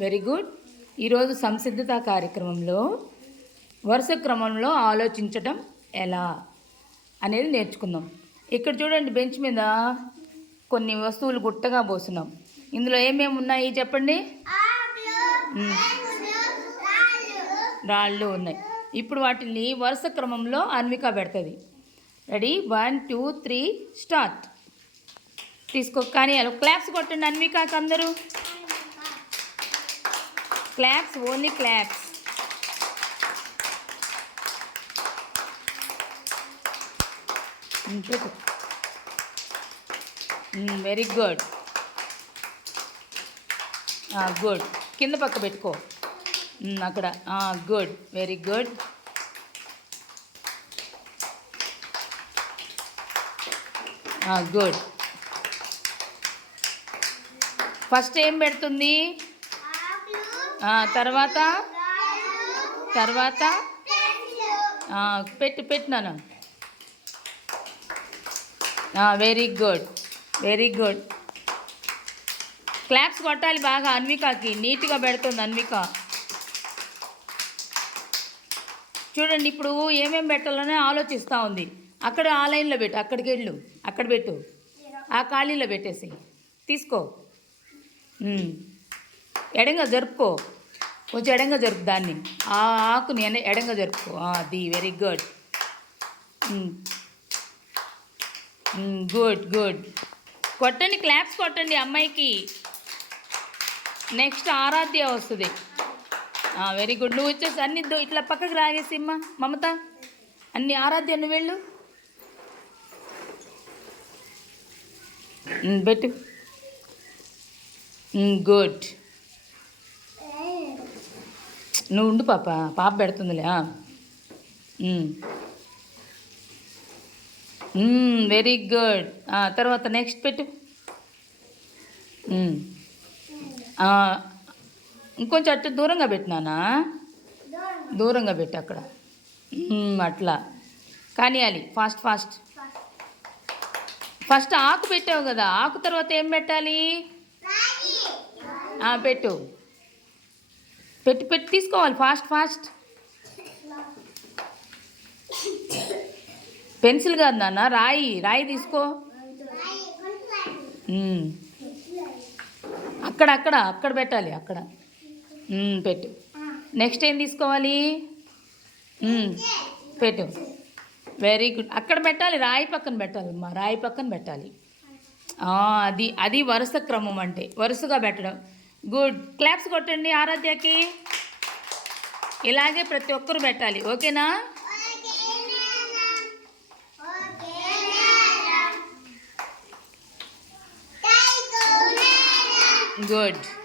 Very good. ఈరోజు సంసిద్ధత కార్యక్రమంలో వరుస క్రమంలో ఆలోచించటం ఎలా అనేది నేర్చుకుందాం. ఇక్కడ చూడండి బెంచ్ మీద కొన్ని వస్తువులు గుట్టగా పోస్తున్నాం. ఇందులో ఏమేమి ఉన్నాయి చెప్పండి? రాళ్ళు ఉన్నాయి. ఇప్పుడు వాటిని వరుస క్రమంలో అన్విక పెడుతుంది. Ready? One two three start. తీసుకో. కానీ క్లాప్స్ కొట్టండి అన్వికాకి అందరూ. Claps only claps very good good కింద పక్క పెట్టుకో. అక్కడ. Good very good good first ఏం పెడుతుంది? తర్వాత? తర్వాత? పెట్టు పెట్టినాను very good very good claps కొట్టాలి బాగా అన్వికాకి. నీట్గా పెడుతుంది అన్విక. చూడండి ఇప్పుడు ఏమేమి పెట్టాలని ఆలోచిస్తూ ఉంది. అక్కడ ఆ లైన్లో పెట్టు అక్కడికి వెళ్ళు. అక్కడ పెట్టు. ఆ ఖాళీలో పెట్టేసి తీసుకో. ఎడంగా జరుపుకో. కొంచెం ఎడంగా జరుపు దాన్ని. ఆ ఆకుని ఎడంగా జరుపుకో. అది వెరీ గుడ్ గుడ్ గుడ్ కొట్టండి క్లాప్స్ కొట్టండి అమ్మాయికి. నెక్స్ట్ ఆరాధ్య వస్తుంది. వెరీ గుడ్ నువ్వు వచ్చేసి అన్ని ఇట్లా పక్కకి రాగేసి అమ్మ మమత. అన్ని ఆరాధ్య నువ్వు వెళ్ళు. పెట్టు. గుడ్ నువ్వు ఉండు పాప పాప పెడుతుందిలే వెరీ గుడ్ తర్వాత నెక్స్ట్ పెట్టు. ఇంకొంచెం అటు దూరంగా పెట్టినానా దూరంగా పెట్టు అక్కడ. అట్లా. కానియాలి ఫాస్ట్ ఫాస్ట్ ఫస్ట్ ఆకు పెట్టావు కదా ఆకు తర్వాత ఏం పెట్టాలి? పెట్టు. పెట్టి పెట్టి తీసుకోవాలి. Fast fast. పెన్సిల్ కాదు నాన్న రాయి రాయి తీసుకో. అక్కడ అక్కడ అక్కడ పెట్టాలి అక్కడ. పెట్టు. నెక్స్ట్ ఏం తీసుకోవాలి? పెట్టు. Very good. అక్కడ పెట్టాలి రాయి పక్కన పెట్టాలి అమ్మా. రాయి పక్కన పెట్టాలి. అది అది వరుస క్రమం అంటే వరుసగా పెట్టడం. గుడ్. క్లాప్స్ కొట్టండి ఆరాధ్యకి. ఇలాగే ప్రతి ఒక్కరు పెట్టాలి. ఓకేనా? గుడ్.